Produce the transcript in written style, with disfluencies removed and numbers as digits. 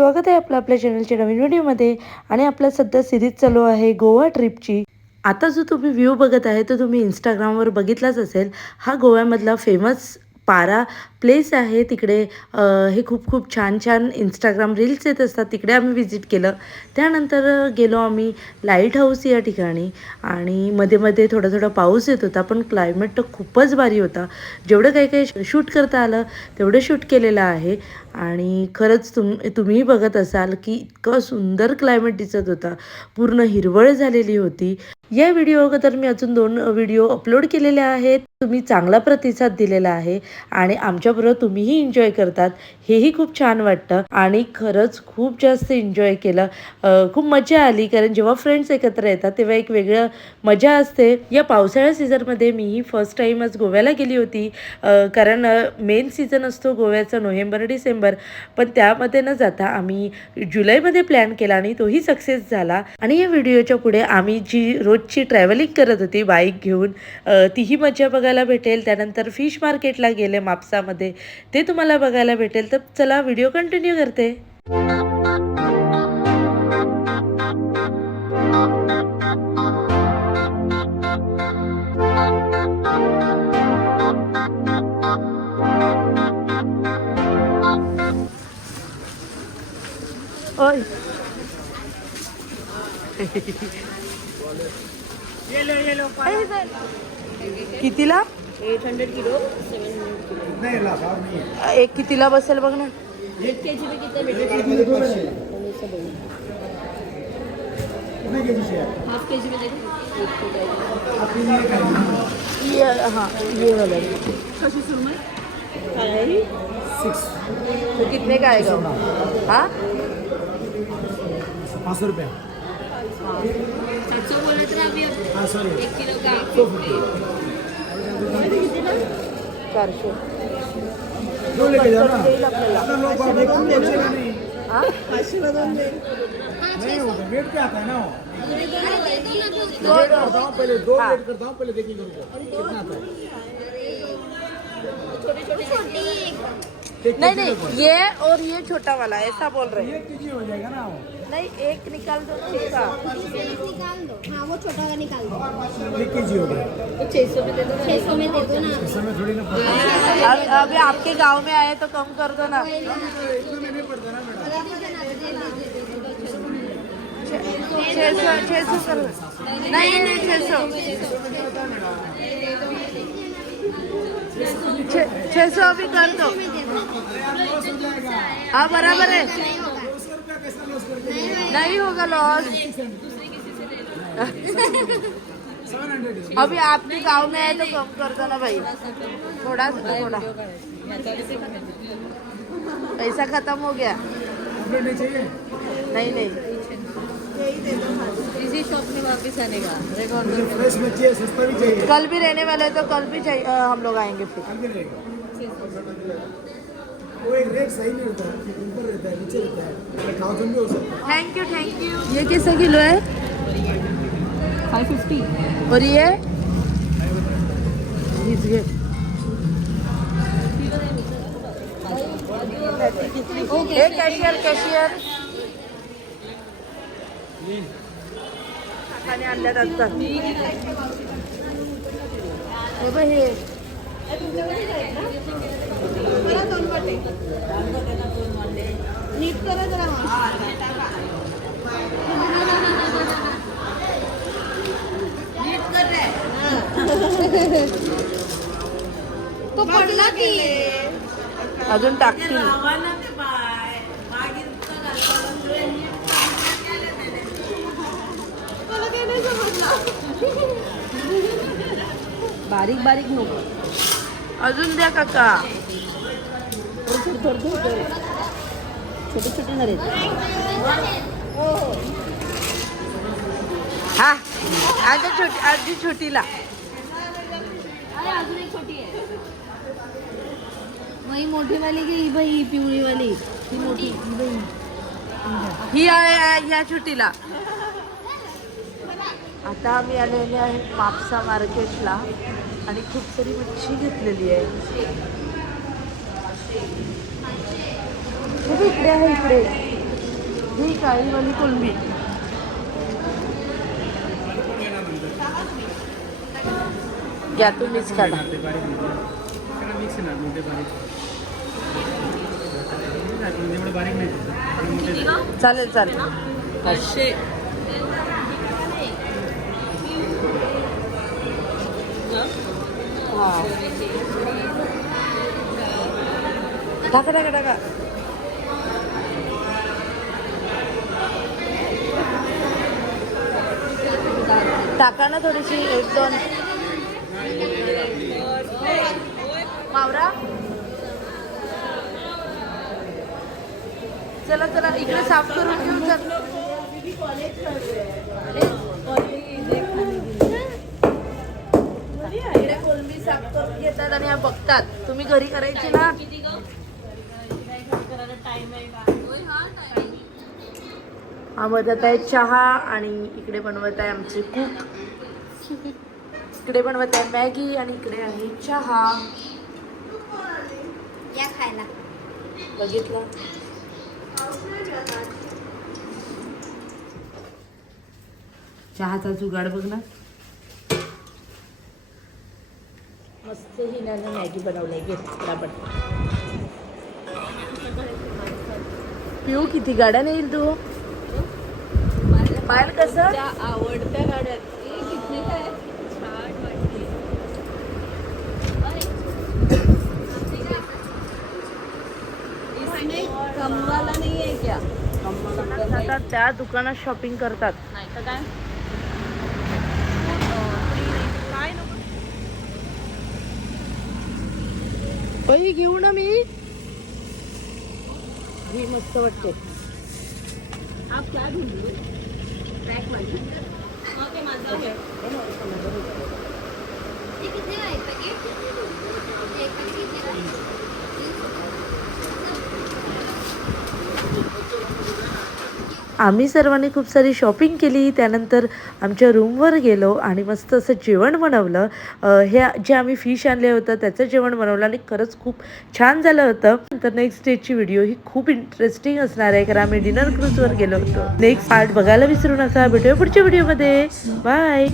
स्वागत आहे आपलं आपल्या चॅनलच्या नवीन व्हिडिओमध्ये. आणि आपल्या सध्या सिरीज चालू आहे गोवा ट्रिपची. आता जो तुम्ही व्ह्यू बघत आहे तो तुम्ही इंस्टाग्रामवर बघितलाच असेल. हा गोव्यामधला फेमस पारा प्लेस आहे. तिकडे हे खूप खूप छान छान इंस्टाग्राम रील्स येत असतात. तिकडे आम्ही व्हिजिट केलं. त्यानंतर गेलो आम्ही लाईट हाऊस या ठिकाणी. आणि मध्ये मध्ये थोडा थोडा पाऊस येत होता, पण क्लायमेट तर खूपच भारी होता. जेवढं काही काही शूट करता आलं तेवढं शूट केलेलं आहे. आणि खरंच तुम्हीही बघत असाल की इतकं सुंदर क्लायमेट दिसत होता. पूर्ण हिरवळ झालेली होती. या व्हिडिओ अगोदर मी अजून 2 व्हिडिओ अपलोड केलेले आहेत. तुम्ही चांगला प्रतिसाद दिलेला आहे आणि आमच्याबरोबर तुम्हीही एन्जॉय करतात, हेही खूप छान वाटतं. आणि खरंच खूप जास्त एन्जॉय केलं. खूप मजा आली, कारण जेव्हा फ्रेंड्स एकत्र येतात तेव्हा एक वेगळं मजा असते. या पावसाळ्या सीझनमध्ये मीही फर्स्ट टाईमच गोव्याला गेली होती. कारण मेन सीझन असतो गोव्याचा नोव्हेंबर डिसेंबर, पण त्यामध्ये न जाता आम्ही जुलैमध्ये प्लॅन केला आणि तोही सक्सेस झाला. आणि या व्हिडिओच्या पुढे आम्ही जी रोजची ट्रॅव्हलिंग करत होती बाईक घेऊन, तीही मजा बघायला भेटेल. त्यानंतर फिश मार्केटला गेले मापसामध्ये, ते तुम्हाला बघायला भेटेल. तर चला व्हिडिओ कंटिन्यू करते. ओय कितीला? 800 किलो 700 किलो एक कितीला बसेल बघ ना. 1 kg में कितना बेटा? हाफ के जी में देखो ये हाँ ये वाला कशी सुरमई काय आहे? तो कितने का आएगा? हाँ 500 रुपये. 700 बोला तर अभी हाँ सॉरी 1 किलो का 400 दो लेके जाना. येईल आपल्याला. इतना लोग बात नहीं. हाँ 500 का नहीं होगा. वेट क्या आता है ना वो. दो वेट करता हूँ पहले 2 हाँ. वेट करता हूँ पहले देखिए कितना आता है. नहीं नहीं, ये और ये छोटा वाला ऐसा बोल रहे हैं. 1 kg हो जाएगा ना वो. नहीं एक निकाल दो ना उसका. निकाल दो, हाँ वो छोटा वाला निकाल दो. 1 kg हो गया. तो 600 में दे दो 600 में दे दो ना. इस समय थोड़ी ना अभी आपके गांव में आए तो कम कर दो ना. इतना नहीं पड़ता ना मैडम. 600 कर दो. नहीं नहीं 600 600 अभी कर दो. हाँ बराबर है. नहीं होगा लॉस. अभी आपके गांव में आए तो कम कर दो ना भाई. थोड़ा थोड़ा पैसा खत्म हो गया. कंप्लेंट नहीं चाहिए. नहीं नहीं इसी शॉप में वापस आने का मुझे फ्रेश में चाहिए, सस्ता भी चाहिए. कल भी रहने वाले तो कल भी चाहिए. हम लोग आएंगे फिर. कल भी रहेगा. वो एक रेट सही नहीं होता है, ऊपर रहता है नीचे रहता है. 1000 भी हो सकता है. Thank you. ये कैसे किलो है? 550 और ये कैशियर खाने आणल्यात आता. हे बघ हे नीट करा जरा. तो पडला की अजून टाकतील. बारीक बारीक नको अजून द्या काका. छोटे छोटे नरे हा आधी छोटीला. अजून एक छोटी आहे. मग ही मोठी वाली की ही बाई ही पिवळी वाली ही मोठी ही बाई ही आहे ह्या छोटीला. आता आम्ही आलेले आहे मापसा मार्केटला आणि खूप सारी मच्छी घेतलेली आहे. इकडे आहे इकडे ही काळीवाली कोलंबी. घ्या तुम्हीच काढा. चालेल चालेल. 500. हां टाका टाका टाका. टाका ना थोडीशी 1-2 मावरा. चला चला इकडे साफ करून घेऊ. चल इकडे कोलंबी साफ करून घेतात आणि ह्या बघतात. तुम्ही घरी करायची ना. हा बनवत आहे चहा आणि इकडे बनवत आहे आमचे कुक. इकडे बनवत आहे मॅगी आणि इकडे आहे चहा. या खायला. बघितलं. चहाचा जुगाड बघ ना. मस्त हिनानं मॅगी बनवली. घेतला पण पिऊ किती गाड्या नेईल तू. पायल कसं आवडत्या गाड्यात किती काय छान वाटते. इसमें कमवाला नाही आहे क्या. आता त्या दुकानात शॉपिंग करतात. नाही तर काय बाई घेऊ ना मी. ही मस्त वाटते. आप क्या ढूंढ ट्रॅक वाली. ओके माझा आहे. ते किती आहे पॅकेट. एक पॅकेट किती आहे. आम्ही सर्वांनी खूप सारी शॉपिंग केली. त्यानंतर आमच्या रूमवर गेलो आणि मस्त असं जेवण बनवलं. हे जे आम्ही फिश आणले होतं त्याचं जेवण बनवलं आणि खरंच खूप छान झालं होतं. नंतर नेक्स्ट डेची व्हिडिओ ही खूप इंटरेस्टिंग असणार आहे कारण आम्ही डिनर क्रूजवर गेलो होतो. नेक्स्ट पार्ट बघायला विसरू नका. भेटूया पुढच्या व्हिडिओमध्ये. बाय.